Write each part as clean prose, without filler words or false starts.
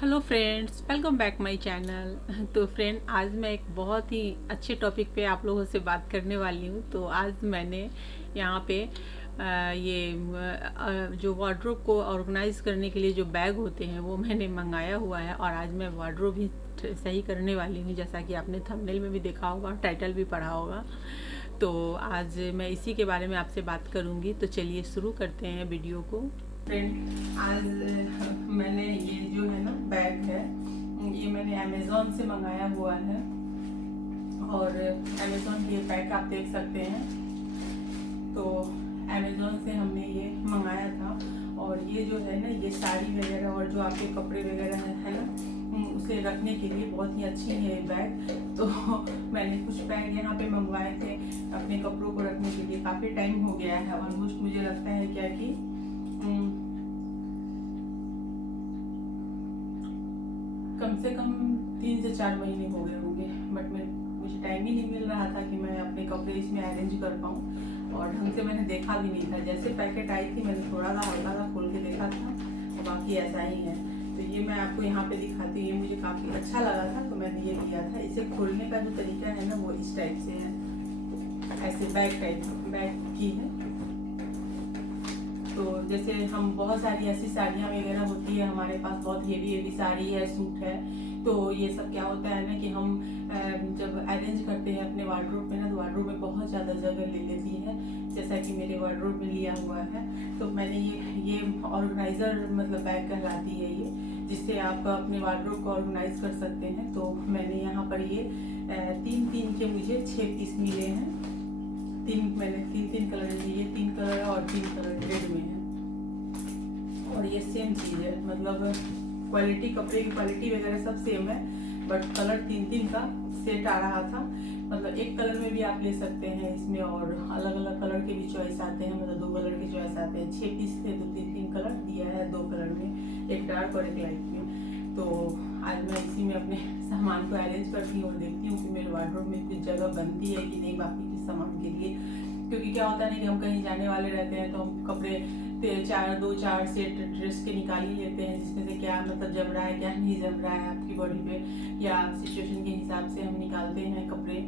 Hello friends, welcome back my channel. तो friend, आज मैं एक बहुत ही अच्छे टॉपिक पे आप लोगों से बात करने वाली हूँ। तो आज मैंने यहाँ पे जो वार्डरोब को ऑर्गेनाइज करने के लिए जो बैग होते हैं वो मैंने मंगाया हुआ है, और आज मैं वार्डरोब भी सही करने वाली हूँ, जैसा कि आपने थंबनेल में भी देखा होगा, टाइटल भी पढ़ा होगा। तो आज मैं इसी के बारे में आपसे बात करूँगी। तो चलिए शुरू करते हैं वीडियो को। फ्रेंड, आज मैंने ये जो है ना बैग है, ये मैंने अमेज़ॉन से मंगाया हुआ है, और अमेज़ॉन की ये पैक आप देख सकते हैं। तो अमेज़ॉन से हमने ये मंगाया था, और ये जो है ना, ये साड़ी वगैरह और जो आपके कपड़े वगैरह है ना, उसे रखने के लिए बहुत ही अच्छी है ये बैग। तो मैंने कुछ बैग यहाँ पे मंगवाए थे अपने कपड़ों को रखने के लिए। काफ़ी टाइम हो गया है, ऑलमोस्ट मुझे लगता है क्या कि कम से कम 3 से 4 महीने हो गए होंगे, बट मुझे टाइम ही नहीं मिल रहा था कि मैं अपने कपड़े इसमें अरेंज कर पाऊँ, और ढंग से मैंने देखा भी नहीं था। जैसे पैकेट आई थी मैंने थोड़ा सा हल्का सा खोल के देखा था, और बाकी ऐसा ही है। तो ये मैं आपको यहाँ पे दिखाती हूँ। ये मुझे काफ़ी अच्छा लगा था, तो मैंने ये लिया था। इसे खोलने का जो तरीका है ना, वो इस टाइप से है, ऐसे बैग टाइप बैग की है। तो जैसे हम बहुत सारी ऐसी साड़ियाँ वगैरह होती है हमारे पास, बहुत हेवी साड़ी है, सूट है, तो ये सब क्या होता है ना कि हम जब अरेंज करते हैं अपने वार्डरोब में ना, तो वार्डरोब में बहुत ज़्यादा जगह ले लेती है, जैसा कि मेरे वार्डरोब में लिया हुआ है। तो मैंने ये ऑर्गेनाइज़र मतलब बैग कहलाती है ये, जिससे आप अपने वार्डरोब को ऑर्गेनाइज कर सकते हैं। तो मैंने यहाँ पर ये 3 के मुझे 6 पीस मिले हैं। मैंने तीन कलर लिए, 3 कलर है और 3 कलर रेड में है। और ये सेम चीज़ है, मतलब क्वालिटी, कपड़े की क्वालिटी वगैरह सब सेम है, बट कलर 3 का सेट आ रहा था। मतलब एक कलर में भी आप ले सकते हैं इसमें, और अलग अलग कलर के भी चॉइस आते हैं, मतलब 2 कलर के चॉइस आते हैं। 6 पीस थे तो 3 कलर दिया है, 2 कलर में, एक डार्क और एक लाइट में। तो आज मैं इसी में अपने सामान को अरेंज करती हूँ और देखती हूँ कि मेरे वार्डरोब में कुछ जगह बनती है कि नहीं बाकी के सामान के लिए। क्योंकि क्या होता है ना कि हम कहीं जाने वाले रहते हैं, तो हम कपड़े 2-4 सेट ड्रेस के निकाल ही लेते हैं, जिसमें से क्या मतलब जम रहा है, क्या नहीं जम रहा है आपकी बॉडी पे, या सिचुएशन के हिसाब से हम निकालते हैं कपड़े।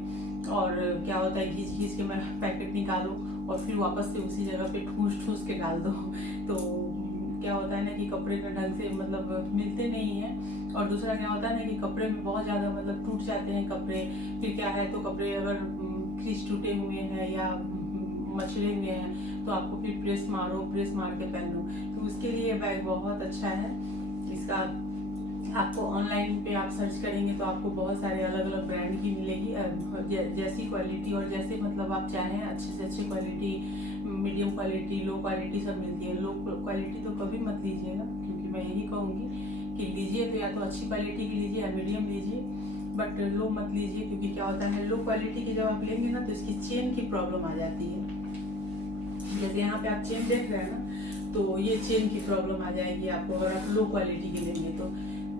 और क्या होता है, घींच के मैं पैकेट निकालो और फिर वापस से उसी जगह पे ठूस के डाल दो। तो क्या होता है ना कि कपड़े में ढंग से मतलब मिलते नहीं हैं। और दूसरा क्या होता है ना कि कपड़े में बहुत ज़्यादा मतलब टूट जाते हैं कपड़े। फिर क्या है, तो कपड़े अगर क्रीज टूटे हुए हैं या मचले हुए हैं, तो आपको फिर प्रेस मार के पहनो। तो उसके लिए बैग बहुत अच्छा है। इसका आपको ऑनलाइन पे आप सर्च करेंगे तो आपको बहुत सारे अलग अलग ब्रांड की मिलेगी, जैसी क्वालिटी और जैसे मतलब आप चाहें, अच्छे से अच्छी quality, medium quality, low quality सब मिलती है। लो क्वालिटी तो कभी मत लीजिएगा, क्योंकि मैं यही कहूँगी कि लीजिए तो या तो अच्छी क्वालिटी की लीजिए या मीडियम लीजिए, बट लो मत लीजिए। क्योंकि क्या होता है, लो क्वालिटी की जब आप लेंगे ना, तो इसकी चेन की प्रॉब्लम आ जाती है। जैसे यहाँ पे आप चेन देख रहे हैं ना, तो ये चेन की प्रॉब्लम आ जाएगी आपको अगर आप लो क्वालिटी की लेंगे। तो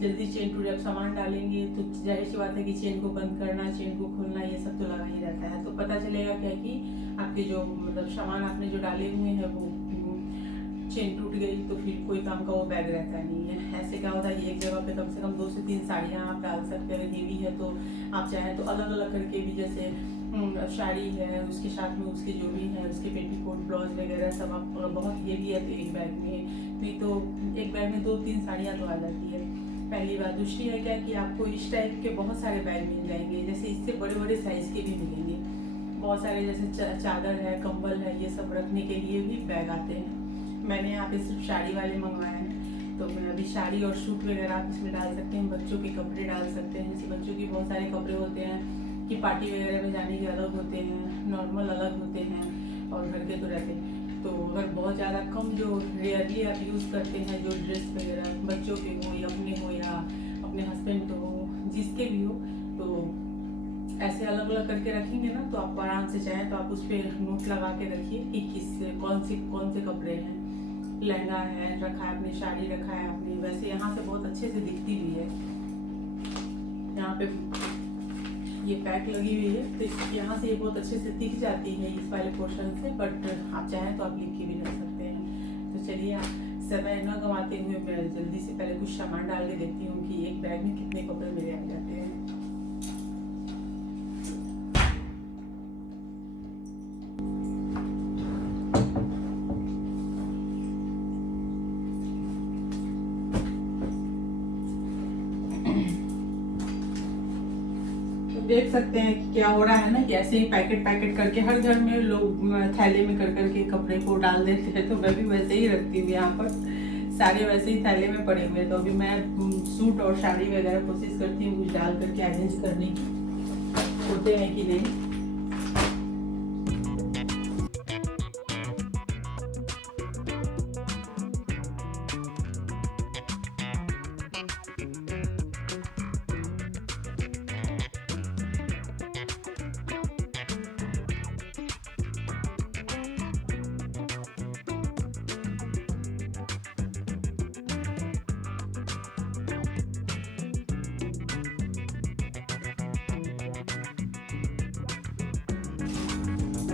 जल्दी चेन टूट, आप सामान डालेंगे तो जाहिर सी बात है कि चेन को बंद करना, चेन को खोलना, ये सब तो लगा ही रहता है। तो पता चलेगा क्या कि आपके जो मतलब सामान आपने जो डाले हुए हैं वो चेन टूट गई, तो फिर कोई काम का वो बैग रहता नहीं है। ऐसे क्या होता है कि एक जगह पे कम से कम 2 से 3 साड़ियाँ आप डाल सकते हैं। हेवी है तो आप चाहें तो अलग अलग करके भी, जैसे साड़ी है उसके साथ में उसके जो भी है उसके पेटीकोट, ब्लाउज वगैरह सब आप बहुत हेवी है तो एक बैग में तो एक बैग में 2-3 साड़ियाँ तो आ जाती है। पहली बात। दूसरी है क्या कि आपको इस टाइप के बहुत सारे बैग मिल जाएंगे, जैसे इससे बड़े बड़े साइज़ के भी मिलेंगे बहुत सारे, जैसे चादर है, कंबल है, ये सब रखने के लिए भी बैग आते हैं। मैंने यहाँ पे सिर्फ साड़ी वाले मंगवाए हैं। तो मैं अभी साड़ी और सूट वगैरह आप इसमें डाल सकते हैं, बच्चों के कपड़े डाल सकते हैं। जैसे बच्चों की बहुत सारे कपड़े होते हैं कि पार्टी वगैरह में जाने के अलग होते हैं, नॉर्मल अलग होते हैं, और घर के तो रहते हैं। तो अगर बहुत ज़्यादा कम जो रेयरली आप यूज़ करते हैं, जो ड्रेस वगैरह बच्चों के हो या अपने हस्बैंड के हो, जिसके भी हो, तो ऐसे अलग अलग करके रखेंगे ना, तो आपको आराम से चाहें तो आप उस पर नोट लगा के रखिए कि कौन से कपड़े हैं। लहंगा है रखा है आपने, साड़ी रखा है आपने, वैसे यहाँ से बहुत अच्छे से दिखती भी है। यहाँ पे ये पैक लगी हुई है, तो यहाँ से ये बहुत अच्छे से दिख जाती है इस वाले पोर्शन से, बट आप चाहें तो आप लिख के भी रख सकते हैं। तो चलिए समय न गंवाते हुए मैं जल्दी से पहले कुछ सामान डाल के देखती हूँ कि एक बैग में कितने कपड़े मेरे आ जाते हैं। देख सकते हैं कि क्या हो रहा है ना, कि ऐसे ही पैकेट पैकेट करके हर घर में लोग थैले में कर करके कपड़े को डाल देते हैं, तो मैं भी वैसे ही रखती हूँ यहाँ पर, सारे वैसे ही थैले में पड़े हुए। तो अभी मैं सूट और साड़ी वगैरह कोशिश करती हूँ कुछ डाल करके अरेंज करने की, होते हैं कि नहीं।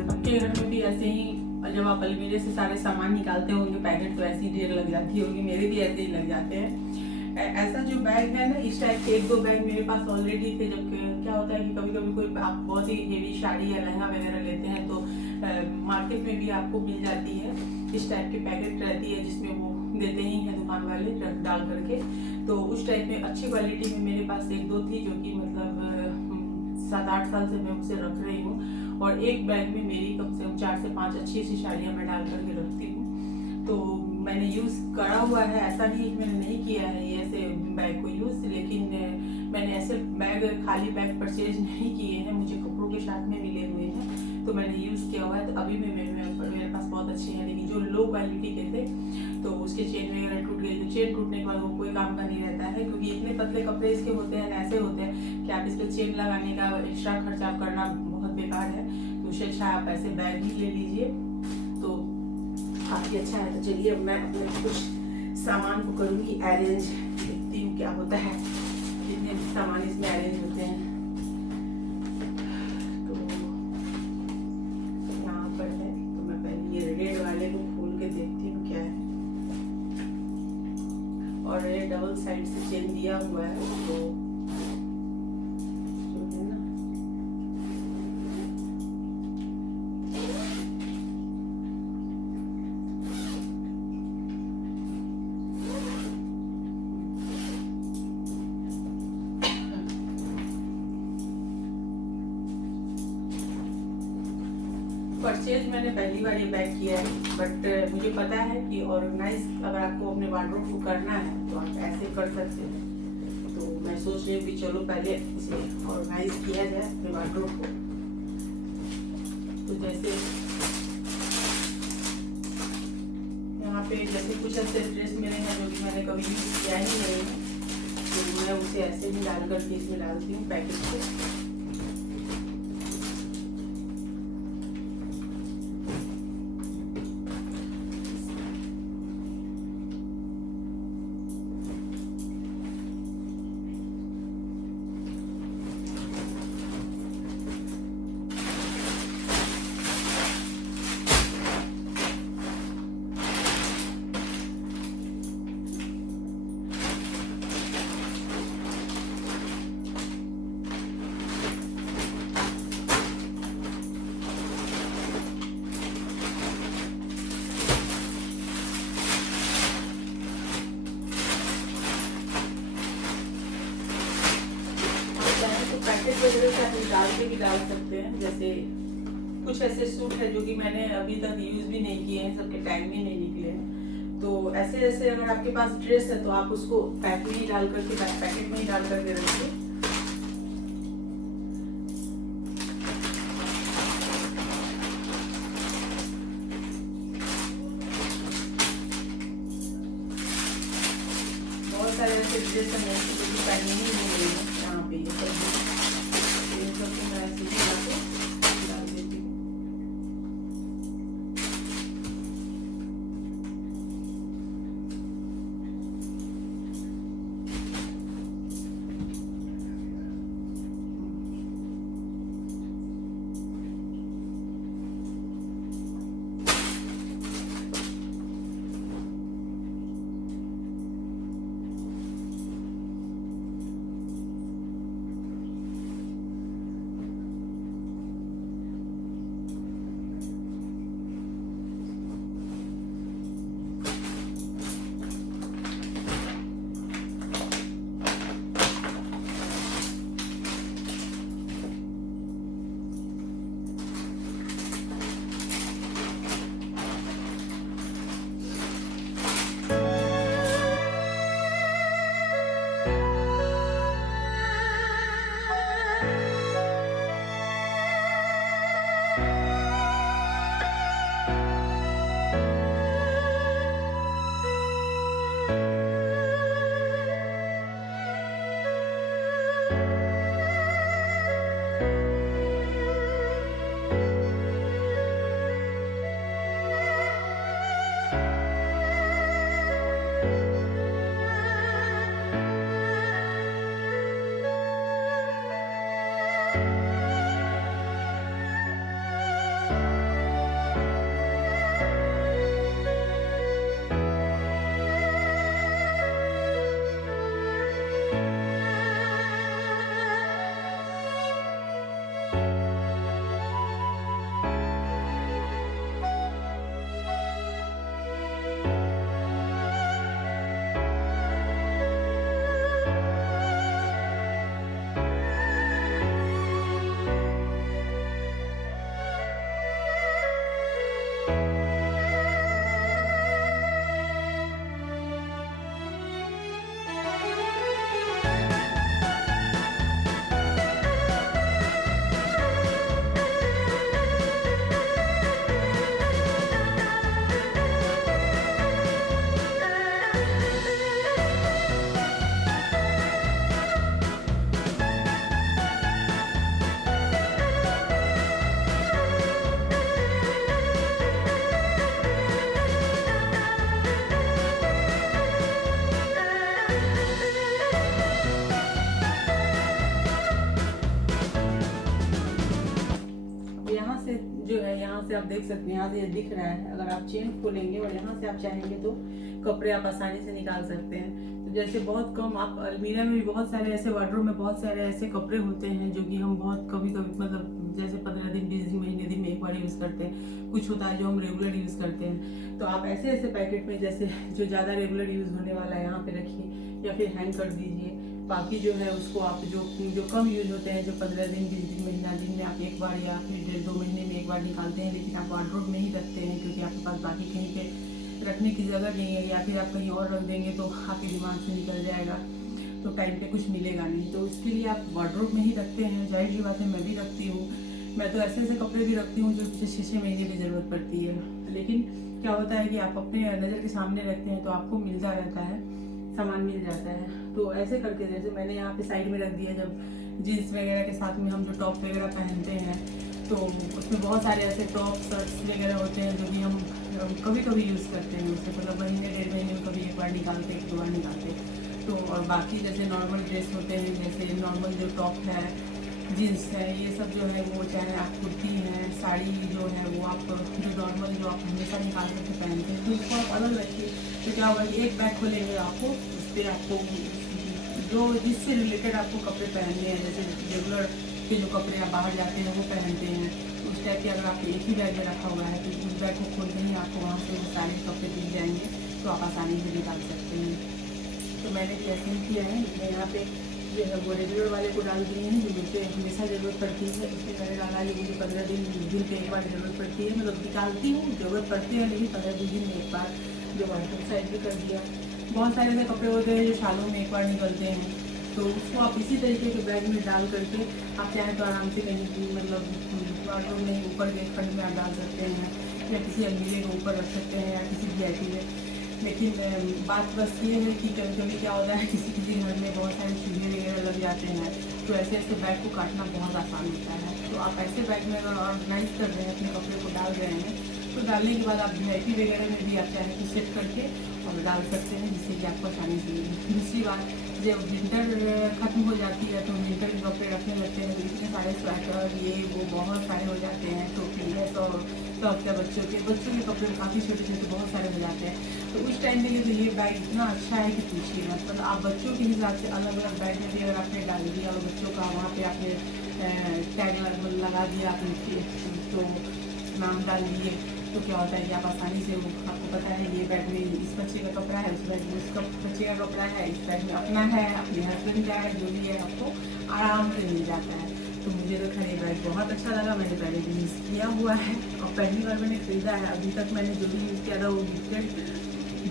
आपके घर में भी ऐसे ही जब आप अलमीरे से सारे सामान निकालते होंगे पैकेट, तो ऐसी ढेर लग जाती होगी, मेरे भी ऐसे ही लग जाते हैं। ऐसा जो बैग है ना, इस टाइप के 1-2 बैग मेरे पास ऑलरेडी थे। जब क्या होता है कि कभी कभी कोई आप बहुत ही हेवी साड़ी या लहंगा वगैरह लेते हैं तो मार्केट में भी आपको मिल जाती है, इस टाइप की पैकेट रहती है जिसमें वो देते ही हैं दुकान वाले डाल करके। तो उस टाइप में अच्छी क्वालिटी में मेरे पास 1-2 थी, जो कि मतलब 7-8 साल से मैं उसे रख रही हूँ। और एक बैग में मेरी कम से कम 4 से 5 अच्छी अच्छी साड़ियाँ मैं डाल करके रखती हूँ। तो मैंने यूज़ करा हुआ है, ऐसा नहीं कि मैंने नहीं किया है ये ऐसे बैग को यूज़, लेकिन मैंने ऐसे बैग खाली बैग परचेज नहीं किए हैं, मुझे कपड़ों के साथ में मिले हुए हैं, तो मैंने यूज़ किया हुआ है। तो अभी भी मेरे पास बहुत अच्छे हैं, लेकिन जो लो क्वालिटी के थे तो उसके चेन वगैरह टूट गई। तो चेन टूटने के बाद वो कोई काम का नहीं रहता है, क्योंकि इतने पतले कपड़े इसके होते हैं, ऐसे होते हैं कि आप इस पर चेन लगाने का एक्स्ट्रा खर्चा करना बहुत बेकार है। तो उससे अच्छा आप ऐसे बैग ही ले लीजिए, तो काफ़ी अच्छा है। तो चलिए अब मैं अपने कुछ सामान को करूँगी अरेंज, देखती हूँ क्या होता है, कितने सामान इसमें अरेंज होते हैं। तो यहाँ पर है, तो मैं पहले ये रेड वाले को खोल के देखती हूँ क्या है। और ये डबल साइड से चेन दिया हुआ है, तो परचेज मैंने पहली बार ये बैग किया है, बट मुझे पता है कि ऑर्गेनाइज अगर आपको अपने वार्डरोब को करना है तो आप ऐसे कर सकते हैं। तो मैं सोच रही हूँ कि चलो पहले इसे ऑर्गेनाइज किया जाए अपने वार्डरोब को। तो जैसे यहाँ पे जैसे कुछ ऐसे ड्रेस मेरे हैं जो कि मैंने कभी यूज किया ही नहीं है, तो मैं उसे ऐसे ही डाल करके इसमें डालती हूँ पैकेट को। पैकेट वगैरह से आप डाल के भी डाल सकते हैं। जैसे कुछ ऐसे सूट है जो कि मैंने अभी तक यूज भी नहीं किए हैं, सबके टैग भी नहीं निकले हैं। तो ऐसे ऐसे अगर आपके पास ड्रेस है तो आप उसको पैक में ही डाल करके, पैकेट में ही डाल करके रखिए। बहुत सारे ऐसे ड्रेस हैं जो कि पहने ही नहीं है यहाँ पे, ये सब मैं ऐसे ही डाल देती हूँ। आप देख सकते हैं, यहाँ से ये दिख रहा है। अगर आप चेन खोलेंगे और यहाँ से आप चाहेंगे तो कपड़े आप आसानी से निकाल सकते हैं। तो जैसे बहुत कम आप अलमीरा में भी बहुत सारे ऐसे, वार्डरोब में बहुत सारे ऐसे कपड़े होते हैं जो कि हम बहुत कभी कभी मतलब जैसे 15 दिन 20 दिन महीने दिन में एक बार यूज़ करते हैं। कुछ होता है जो हम रेगुलर यूज़ करते हैं। तो आप ऐसे ऐसे पैकेट में जैसे जो ज़्यादा रेगुलर यूज़ होने वाला है यहाँ पे रखिए या फिर हैंग कर दीजिए। बाकी जो है उसको आप जो कम यूज होते हैं, जो 15 दिन 20 दिन महीना दिन में आप एक बार या फिर 1.5-2 महीने में एक बार निकालते हैं, लेकिन आप वार्डरोब में ही रखते हैं क्योंकि आपके पास बाकी कहीं पे रखने की जगह नहीं है, या फिर आप कहीं और रख देंगे तो आपके दिमाग से निकल जाएगा, तो टाइम पे कुछ मिलेगा नहीं। तो इसके लिए आप वार्डरोब में ही रखते हैं। जाहिर सी बात है, मैं भी रखती हूँ। मैं तो ऐसे ऐसे कपड़े भी रखती हूँ जो मुझे 6-6 महीने भी ज़रूरत पड़ती है। लेकिन क्या होता है कि आप अपने नज़र के सामने रखते हैं तो आपको मिलता रहता है, सामान मिल जाता है। तो ऐसे करके जैसे मैंने यहाँ पे साइड में रख दिया, जब जीन्स वगैरह के साथ में हम जो टॉप वगैरह पहनते हैं तो उसमें बहुत सारे ऐसे टॉप शर्ट्स वगैरह होते हैं जो कि हम कभी कभी यूज़ करते हैं। उससे मतलब महीने 1.5 महीने में कभी एक बार निकालते, 1-2 बार निकालते। तो और बाकी जैसे नॉर्मल ड्रेस होते हैं, जैसे नॉर्मल जो टॉप है, जीन्स है, ये सब जो है वो, चाहे आप कुर्ती है, साड़ी जो है वो आप जो नॉर्मल जो आप हमेशा निकाल करके पहनते हैं, तो उसको आप अलग रखिए। तो क्या होगा कि एक बैग खोलेंगे आपको, उस पर आपको जो जिससे रिलेटेड आपको कपड़े पहनने हैं, जैसे रेगुलर के जो कपड़े आप बाहर जाते हैं वो पहनते हैं, उस टाइप के अगर आपको एक ही बैग में रखा हुआ है तो उस बैग को खोलते ही आपको वहाँ से वो सारे कपड़े दिख जाएंगे, तो आप आसानी से निकाल सकते हैं। तो मैंने भी ऐसे ही किया है। मैं यहाँ पे जो है वो रेगुलर वाले को डाल दिए हैं, जो मुझे हमेशा ज़रूरत पड़ती है। इसमें मैंने डाला है, मुझे 15 दिन पे एक बार ज़रूरत पड़ती है, मतलब निकालती हूँ, ज़रूरत पड़ती है, लेकिन 15 दिन में एक बार जो वाटर साइड भी कर दिया। बहुत सारे ऐसे कपड़े होते हैं जो सालों में एक बार निकलते हैं, तो उसको आप इसी तरीके के बैग में डाल करके आप चाहें तो आराम से कहीं भी मतलब वार्डरोब में ऊपर के खंड में आप डाल सकते हैं, या किसी अलमीरे के ऊपर रख सकते हैं, या किसी VIP में। लेकिन बात बस ये है कि कभी कभी क्या होता है, किसी घर में बहुत सारे चूहे वगैरह लग जाते हैं, तो ऐसे ऐसे बैग को काटना बहुत आसान होता है। तो आप ऐसे बैग में अगर ऑर्गेनाइज कर रहे हैं, अपने कपड़े को डाल रहे हैं, तो डालने के बाद आप VIP वगैरह में भी आप चाहें तो सेट करके और डाल सकते हैं, जिससे कि आपको आसानी से मिले। दूसरी बात, जब विंटर खत्म हो जाती है तो विंटर के कपड़े रखने लगते हैं, तो इतने सारे स्वेटर ये वो बहुत सारे हो जाते हैं, टोपी है तो सब क्या बच्चों के कपड़े काफ़ी छोटे छोटे बहुत सारे हो जाते हैं। तो उस टाइम के लिए तो ये बैग इतना अच्छा है कि पूछिए मत। मतलब आप बच्चों के हिसाब से अलग अलग बैग में भी अगर आपने डाल दिया और बच्चों का वहाँ पे आपने टैग लगा दिया, आपने तो नाम डाल दिए, तो क्या होता है कि आप आसानी से वो, आपको पता है ये बैग में इस बच्चे का कपड़ा है, उस बैग में उसका बच्चे का कपड़ा है, इस बैग में अपना है, अपने हस्बैंड का है, जो भी है आपको आराम से मिल जाता है। तो मुझे तो खैर ये बैग बहुत अच्छा लगा। मैंने पहले भी यूज़ किया हुआ है और पहली बार मैंने ख़रीदा है। अभी तक मैंने जो भी यूज़ किया था वो गिफ्टेड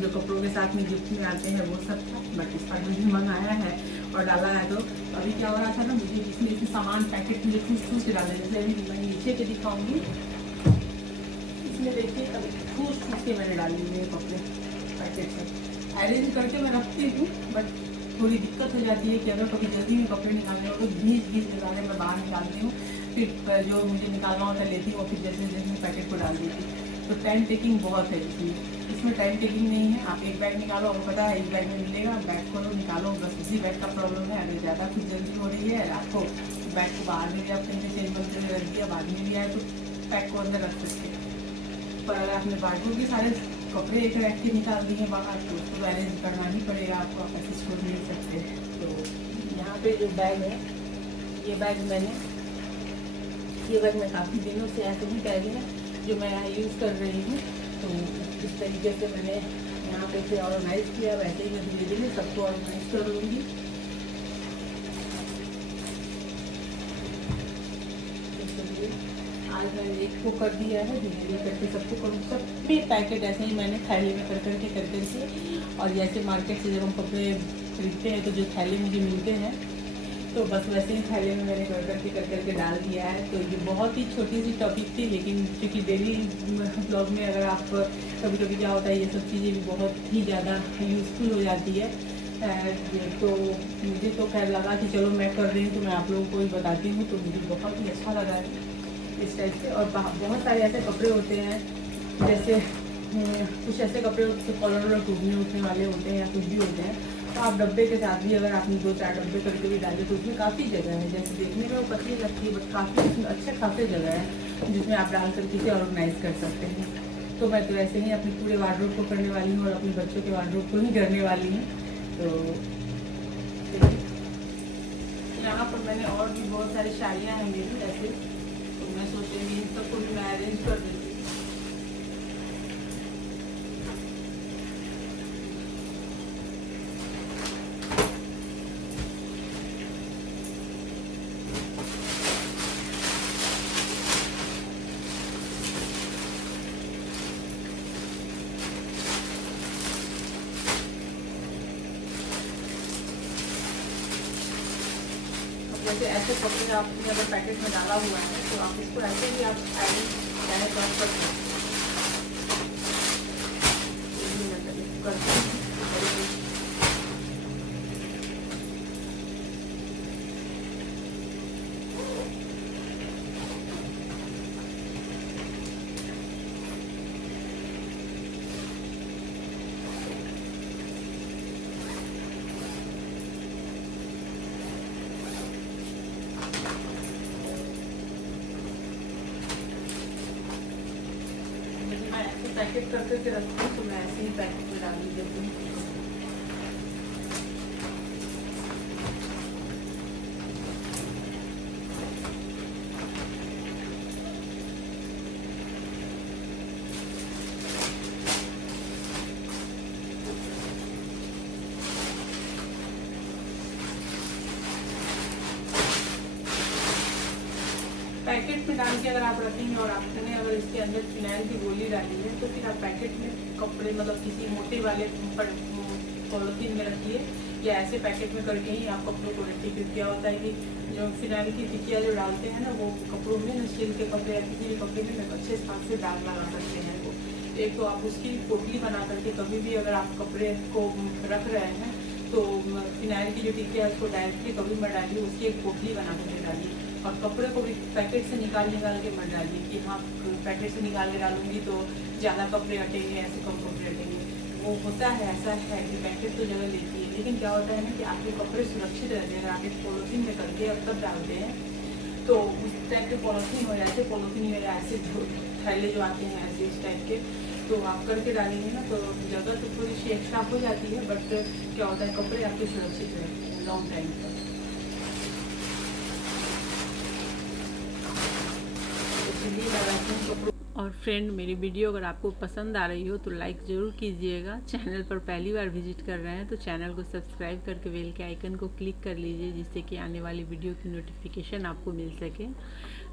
जो कपड़ों के साथ में गिफ्ट में आते हैं वो सब था, बट इस बार मुझे मंगाया है और डाला है। तो अभी क्या हो रहा था ना, मुझे इसमें सामान पैकेट मुझे ठूस के डालने, जैसे अभी मैं नीचे पे दिखाऊंगी, इसमें देखिए अभी ठूस के मैंने डाली हुई है कपड़े पैकेट से अरेंज करके मैं रखती हूँ, बट थोड़ी दिक्कत हो जाती है कि अगर कभी जल्दी में कपड़े निकालने हो तो घींच निकालने में बाहर निकालती हूँ, फिर जो मुझे निकालना होता है लेती हूँ और फिर जैसे जैसे पैकेट को डाल देती हूँ। तो टाइम टेकिंग बहुत है इसमें टाइम टेकिंग नहीं है। आप एक बैग निकालो, आपको पता है एक बैग में मिलेगा, बैग खोलो निकालो, बस उसी बैग का प्रॉब्लम है। अगर ज़्यादा कुछ जल्दी हो रही है आपको, बैग को बाहर में भी आप कहीं चेंज करके रख दिया, बाद में भी आए तो बैग को अंदर रख सकते हैं। पर अगर आपने वार्डरोब के सारे कपड़े एक रख के निकाल दिए बाहर तो उसको अरेंज करना ही पड़ेगा आपको, आप ऐसे छोड़ नहीं सकते। तो यहाँ पे जो बैग है, ये बैग मैं काफ़ी दिनों से ऐसे ही बैग है जो मैं यहाँ यूज़ कर रही हूँ। तो इस तरीके से मैंने यहाँ पे से ऑर्गेनाइज किया, वैसे ही मैं धीरे धीरे सबको ऑर्गेनाइज कर लूँगी। आज मैंने एक को कर दिया है, धीरे धीरे करके सबको करूँ। सब भी पैकेट ऐसे ही मैंने थैली में कर करके और जैसे मार्केट से जब हम कपड़े खरीदते हैं तो जो थैले मुझे मिलते हैं तो बस वैसे ही थैले में मैंने कर करके डाल दिया है। तो ये बहुत ही छोटी सी टॉपिक थी, लेकिन क्योंकि डेली ब्लॉग में अगर आप कभी कभी क्या होता है, ये सब चीज़ें भी बहुत ही ज़्यादा यूज़फुल हो जाती है। तो मुझे तो खैर लगा कि चलो मैं कर रही हूँ तो मैं आप लोगों को ही बताती हूँ, तो मुझे बहुत ही अच्छा लगा है इस टाइप से। और बहुत सारे ऐसे कपड़े होते हैं, जैसे कुछ ऐसे कपड़े होते हैं कॉलर टूटने उठने वाले होते हैं या कुछ भी होते हैं, तो आप डब्बे के साथ भी अगर आपने 2-4 डब्बे करके भी डाले तो उसमें काफ़ी जगह है। जैसे देखने में वो पतली लगती है बट काफ़ी अच्छे खासे जगह है। जिसमें आप डाल करके इसे ऑर्गेनाइज कर सकते हैं। तो मैं तो ऐसे ही अपने पूरे वार्डरोब को करने वाली हूँ और अपने बच्चों के वार्डरोब को ही करने वाली हूँ। तो यहाँ पर मैंने और भी बहुत सारी साड़ियाँ हैं मेरी ऐसे, तो मैं सोच रही हूँ इन सबको भी मैं अरेंज कर देती हूँ। जैसे ऐसे कपड़े आपने अगर पैकेट में डाला हुआ है तो आप इसको ऐसे ही आप अरेंज कर सकते हैं। पैकेट कर करके रखती हूँ, तो मैं ऐसे ही पैकेट में डाल देती हूँ। पैकेट में डाल के अगर आप रखेंगे और आपने अगर इसके अंदर फिनाइल की गोली डाली है तो फिर आप पैकेट में कपड़े मतलब किसी मोटे वाले पॉलिथीन में रखिए या ऐसे पैकेट में करके ही आप कपड़ों को रखिए। क्योंकि क्या होता है कि जो फिनाइल की टिकिया जो डालते हैं ना, वो कपड़ों में ना, स्टील के कपड़े या किसी भी कपड़े में अच्छे स्थान से दाग लगा सकते हैं। वो एक तो आप उसकी पोटली बना करके कभी भी अगर आप कपड़े को रख रहे हैं तो फिनाइल की जो टिकिया है उसको डायरेक्टली कभी मत डालिए, उसकी एक पोटली बना करके डालिए। और कपड़े को भी पैकेट से निकाल के मत डालिए कि हाँ पैकेट से निकाल के डालूंगी तो ज़्यादा कपड़े हटेंगे, ऐसे कम कपड़े हटेंगे। वो होता है, ऐसा है कि पैकेट तो जगह लेती है, लेकिन क्या होता है ना कि आपके कपड़े सुरक्षित रहते हैं। अगर आप एक पॉलिथीन में करके अब तक डालते हैं तो उस टाइप के पॉलिथीन हो जाते हैं, पॉलिथीन या ऐसे थैले जो आते हैं ऐसे इस टाइप के, तो आप करके डालेंगे ना तो जगह तो थोड़ी सी एक्स्ट्रा हो जाती है, बट क्या होता है कपड़े आपके सुरक्षित रहते हैं लॉन्ग टाइम तक। और फ्रेंड, मेरी वीडियो अगर आपको पसंद आ रही हो तो लाइक ज़रूर कीजिएगा। चैनल पर पहली बार विजिट कर रहे हैं तो चैनल को सब्सक्राइब करके बेल के आइकन को क्लिक कर लीजिए, जिससे कि आने वाली वीडियो की नोटिफिकेशन आपको मिल सके।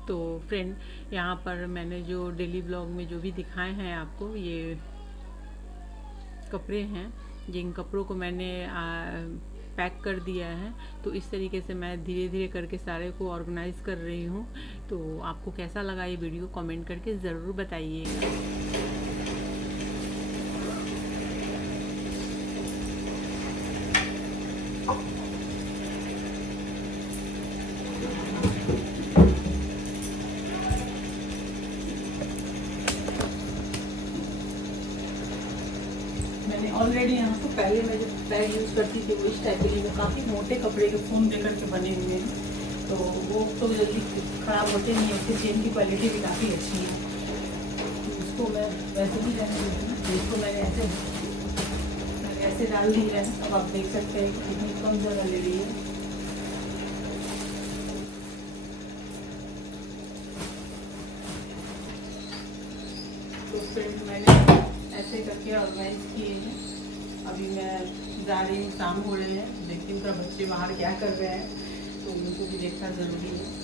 तो फ्रेंड, यहाँ पर मैंने जो डेली ब्लॉग में जो भी दिखाए हैं आपको, ये कपड़े हैं, जिन कपड़ों को मैंने पैक कर दिया है। तो इस तरीके से मैं धीरे धीरे करके सारे को ऑर्गेनाइज कर रही हूँ। तो आपको कैसा लगा ये वीडियो कमेंट करके ज़रूर बताइएगा। मैंने ऑलरेडी यहाँ पर पहले मैं जो बैग यूज़ करती थी वो इस टाइप के, लिए काफ़ी मोटे कपड़े के फून दे करके बने हुए हैं, तो वो तो जल्दी ख़राब होते नहीं है। उसकी चेन की क्वालिटी भी काफ़ी अच्छी है। तो उसको मैं वैसे ही रहने देती हूँ। इसको मैंने ऐसे डाल दिया है। अब आप देख सकते हैं कि कितनी कम जगह ले रही है। तो फ्रेंड, मैंने ऐसे करके ऑर्गेनाइज किए हैं। अभी मैं जा रही हूँ, शाम हो रही है, देखती हूँ बच्चे बाहर क्या कर रहे हैं, तो उनको भी देखना ज़रूरी है।